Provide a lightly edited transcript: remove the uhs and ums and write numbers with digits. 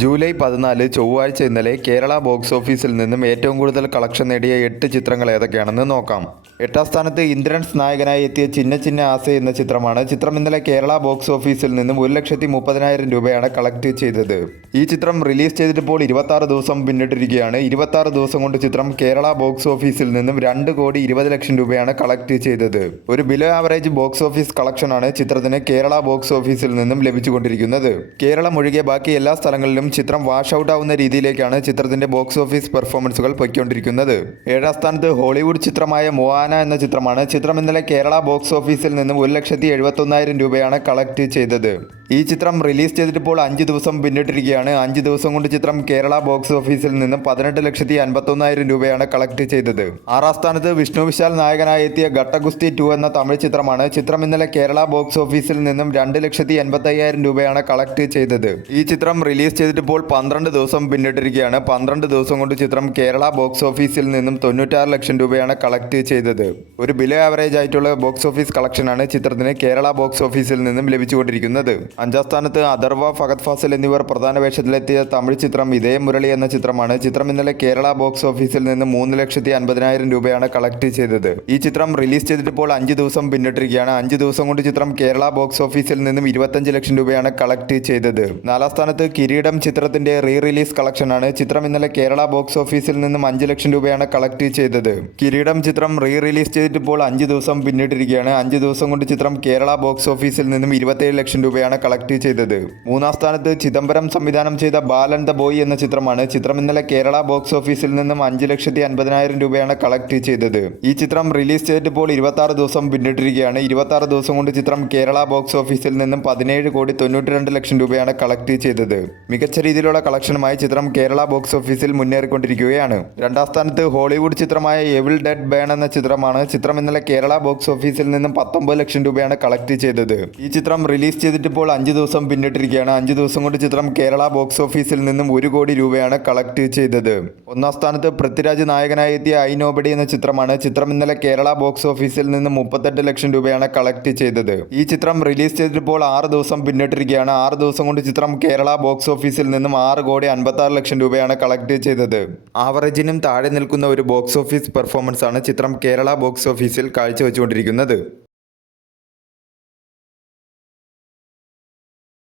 July 14 ചൊവ്വാഴ്ച ഇന്നലെ Kerala box ഓഫീസിൽ നിന്നും ഏറ്റവും കൂടുതൽ കളക്ഷൻ നേടിയ 8 ചിത്രങ്ങൾ ഏതൊക്കെയാണെന്ന് നോക്കാം. 8ാം സ്ഥാനത്ത് ഇന്ദ്രൻസ് നായകനായി എത്തിയ ചിന്ന ചിന്ന ആസെ എന്ന ചിത്രമാണ്. ചിത്രം ഇന്നലെ കേരള ബോക്സ് ഓഫീസിൽ നിന്നും 1,30,000 രൂപയാണ് കളക്ട് ചെയ്തത്. ഈ ചിത്രം റിലീസ് ചെയ്തിട്ടിപ്പോൾ 26 ദിവസം പിന്നിട്ടിരിക്കുകയാണ്. 26 ദിവസം കൊണ്ട് ചിത്രം കേരള ബോക്സ് ഓഫീസിൽ നിന്നും 2,20,00,000 രൂപയാണ് കളക്ട് ചെയ്തത്. ഒരു ബിലോ ആവറേജ് ബോക്സ് ഓഫീസ് കളക്ഷനാണ് ചിത്രത്തിന് കേരള ബോക്സ് ഓഫീസിൽ നിന്നും ലഭിച്ചുകൊണ്ടിരിക്കുന്നത്. കേരളം ഒഴികെ ബാക്കി എല്ലാ സ്ഥലങ്ങളിലും ചിത്രം വാഷ് ഔട്ട് ആവുന്ന രീതിയിലേക്കാണ് ചിത്രത്തിന്റെ ബോക്സ് ഓഫീസ് പെർഫോമൻസുകൾ പൊയ്ക്കൊണ്ടിരിക്കുന്നത്. 7ാം സ്ഥാനത്ത് ഹോളിവുഡ് ചിത്രമായ മോആന എന്ന ചിത്രമാണ്. ചിത്രം ഇന്നലെ കേരള ബോക്സ് ഓഫീസിൽ നിന്നും 1,71,000 രൂപയാണ് കളക്ട് ചെയ്തത്. ഈ ചിത്രം റിലീസ് ചെയ്തിട്ടിപ്പോൾ 5 ദിവസം പിന്നിട്ടിരിക്കുകയാണ്. 5 ദിവസം കൊണ്ട് ചിത്രം കേരള ബോക്സ് ഓഫീസിൽ നിന്നും 18,51,000 രൂപയാണ് കളക്ട് ചെയ്തത്. 6ാം സ്ഥാനത്ത് വിഷ്ണു വിശാൽ നായകനായി എത്തിയ ഘട്ടഗുസ്തി 2 എന്ന തമിഴ് ചിത്രമാണ്. ചിത്രം ഇന്നലെ കേരള ബോക്സ് ഓഫീസിൽ നിന്നും 2,85,000 രൂപയാണ് കളക്ട് ചെയ്തത്. ഈ ചിത്രം റിലീസ് ചെയ്തിട്ടിപ്പോൾ 12 ദിവസം പിന്നിട്ടിരിക്കുകയാണ്. 12 ദിവസം കൊണ്ട് ചിത്രം കേരള ബോക്സ് ഓഫീസിൽ നിന്നും 96 ലക്ഷം രൂപയാണ് കളക്ട് ചെയ്തത്. ഒരു ബിലോ ആവറേജ് ആയിട്ടുള്ള ബോക്സ് ഓഫീസ് കളക്ഷനാണ് ചിത്രത്തിന് കേരള ബോക്സ് ഓഫീസിൽ നിന്നും ലഭിച്ചുകൊണ്ടിരിക്കുന്നത്. 5ാം സ്ഥാനത്ത് അഥർവ, ഫഹദ് ഫാസിൽ എന്നിവർ പ്രധാന വേഷത്തിലെത്തിയ തമിഴ് ചിത്രം ഇതേ മുരളി എന്ന ചിത്രമാണ്. ചിത്രം ഇന്നലെ കേരള ബോക്സ് ഓഫീസിൽ നിന്ന് 3,50,000 രൂപയാണ് കളക്ട് ചെയ്തത്. ഈ ചിത്രം റിലീസ് ചെയ്തിട്ടിപ്പോൾ 5 ദിവസം പിന്നിട്ടിരിക്കുകയാണ്. 5 ദിവസം കൊണ്ട് ചിത്രം കേരള ബോക്സ് ഓഫീസിൽ നിന്നും 25 ലക്ഷം രൂപയാണ് കളക്ട് ചെയ്തത്. 4ാം സ്ഥാനത്ത് കിരീടം ചിത്രത്തിന്റെ റീ റിലീസ് കളക്ഷനാണ്. ചിത്രം ഇന്നലെ കേരള ബോക്സ് ഓഫീസിൽ നിന്നും 5 ലക്ഷം രൂപയാണ് കളക്ട് ചെയ്തത്. കിരീടം ചിത്രം റീ റിലീസ് ചെയ്തിട്ടിപ്പോൾ 5 ദിവസം പിന്നിട്ടിരിക്കുകയാണ്. 5 ദിവസം കൊണ്ട് ചിത്രം കേരള ബോക്സ് ഓഫീസിൽ നിന്നും 27 ലക്ഷം രൂപയാണ് കളക്ട് ചെയ്തത്. 3ാം സ്ഥാനത്ത് ചിദംബരം സംവിധാനം ചെയ്ത ബാൽ ആൻഡ് ദ ബോയ് എന്ന ചിത്രമാണ്. ചിത്രം ഇന്നലെ കേരള ബോക്സ് ഓഫീസിൽ നിന്നും 5,50,000 രൂപയാണ് കളക്ട് ചെയ്തത്. ഈ ചിത്രം റിലീസ് ചെയ്തിട്ടിപ്പോൾ 26 ദിവസം പിന്നിട്ടിരിക്കുകയാണ്. 26 ദിവസം കൊണ്ട് ചിത്രം കേരള ബോക്സ് ഓഫീസിൽ നിന്നും 17,92,00,000 രൂപയാണ് കളക്ട് ചെയ്തത്. മികച്ച രീതിയിലുള്ള കളക്ഷനുമായി ചിത്രം കേരള ബോക്സ് ഓഫീസിൽ മുന്നേറിക്കൊണ്ടിരിക്കുകയാണ്. 2ാം സ്ഥാനത്ത് ഹോളിവുഡ് ചിത്രമായ എവിൾ ഡെഡ് ബേൺ എന്ന ചിത്രമാണ്. ചിത്രം ഇന്നലെ കേരള ബോക്സ് ഓഫീസിൽ നിന്നും 19 ലക്ഷം രൂപയാണ് കളക്ട് ചെയ്തത്. ഈ ചിത്രം റിലീസ് ചെയ്തിട്ടിപ്പോൾ 5 ദിവസം പിന്നിട്ടിരിക്കുകയാണ്. 5 ദിവസം കൊണ്ട് ചിത്രം കേരള ബോക്സ് ഓഫീസിൽ നിന്നും 1 കോടി രൂപയാണ് കളക്ട് ചെയ്തത്. 1ാം സ്ഥാനത്ത് പൃഥ്വിരാജ് നായകനായി എത്തിയ ഐ നോബഡി എന്ന ചിത്രമാണ്. ചിത്രം ഇന്നലെ കേരള ബോക്സ് ഓഫീസിൽ നിന്നും 38 ലക്ഷം രൂപയാണ് കളക്ട് ചെയ്തത്. ഈ ചിത്രം റിലീസ് ചെയ്തിട്ടിപ്പോൾ 6 ദിവസം പിന്നിട്ടിരിക്കുകയാണ്. 6 ദിവസം കൊണ്ട് ചിത്രം കേരള ബോക്സ് ഓഫീസിൽ നിന്നും 6,56 ലക്ഷം രൂപയാണ് കളക്ട് ചെയ്തത്. ആവറേജിനും താഴെ നിൽക്കുന്ന ഒരു ബോക്സ് ഓഫീസ് പെർഫോമൻസ് ആണ് ചിത്രം കേരള ബോക്സ് ഓഫീസിൽ കാഴ്ചവെച്ചുകൊണ്ടിരിക്കുന്നത്.